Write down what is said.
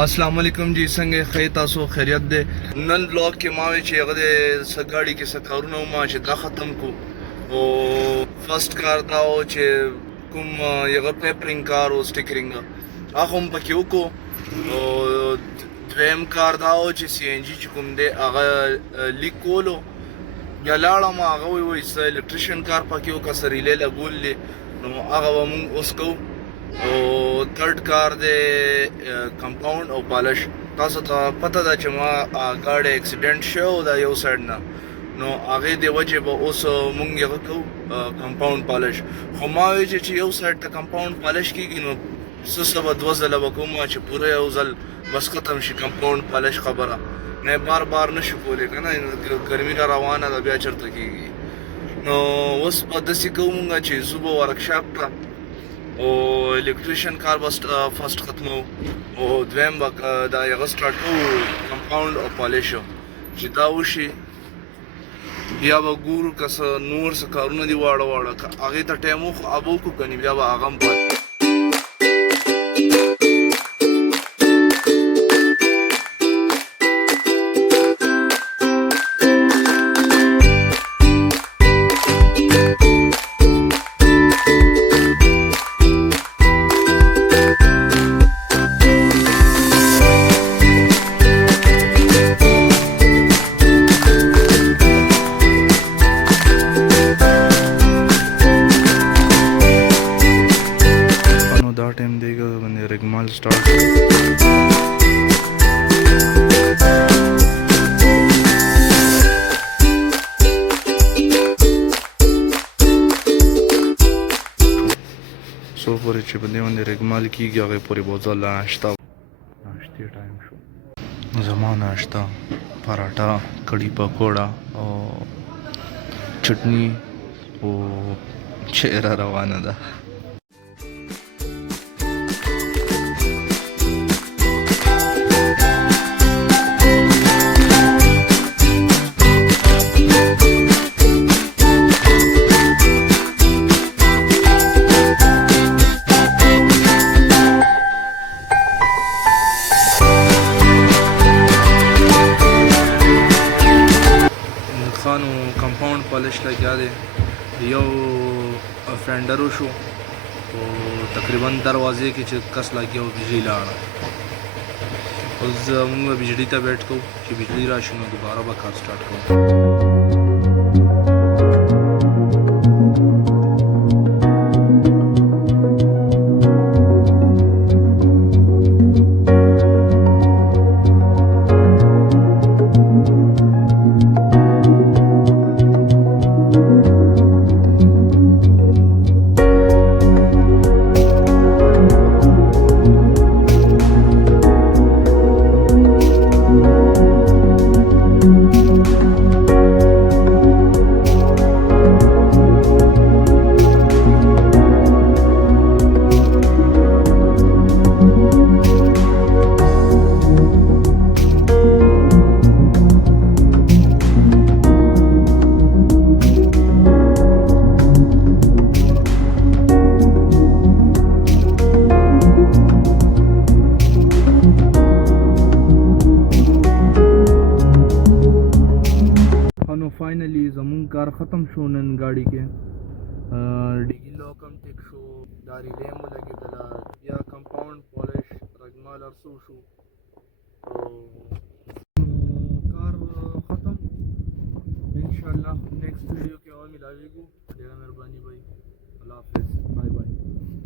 अस्सलाम वालेकुम जी څنګه خیر تاسو خیریت ده نن بلاګ کې ما چې هغه د سګاړي کې سکارونه ما چې دا ختم کو او فرست کار دا او چې کوم یو پیپرینګ کار او سټیکرینګ هغه هم پکې وکړو او دویم کار دا او چې سی ان جی چې کوم دی هغه لیکولو یا لاړم هغه وایي چې الکتریشن کار پکې وکړه سریلې لګولې نو هغه موږ اوس کوو او تھرد کار دی کمپاوند او پالش تاسو ته پته ده چې ما ګاډی اکسیډنټ شو دا یو سایډ نه نو هغې د وجې به اوس مونږ هغه کوو کمپاوند پالش خو ما وایي چې یو سایډ ته کمپاوند پالش کېږي نو څه به دوه ځله به کوم چې پوره یو ځل بس ختم شي کمپاوند پالش خبره نه بار بار نشو کولی که نه ګرمي را روانه ده بیا چېرته کېږي نو اوس به داسې کوو مونږ چې زه به ورکشاپ ته او الکتریشن کار به فرست ختمو او دویم به دا هغه سټارټ کوو کمپاوند او پالیش چې دا وشي بیا به ګورو که څه نور څه کارونه دي واړه واړه که هغې ته ټایم وخو ابه وکړو که نه بیا به هغه هم دا ټایم دیګه باندې رګمال سٹارټ سو پورې چې باندې باندې رګمال کېږي هغې پورې به ځه ناشته ناشتې ټایم شو زما ناشته پراټا کړي پکوړه او چټني او چیره روانه ده کمپاوند پالش لګیا دی یو فینډر وشو او تقریبا دروازې کې چې کس لګیا و بجلی لاړه اوس موږ به بجلي ته ویټ کوو چې بجلی راشي نو دوباره به کار سټارټ کوو फाइनली زمون کار ختم شو نن गाड़ी کې ډیګي لوک هم ټیک شو دا ریلې هم ولګېدله بیا کمپاوند پالش رګمال ارسو شو کار ختم انشاءالله نیکسٹ ویډیو کې اور ملاویږو ډېره مهرباني بھائی الله حافظ بای بای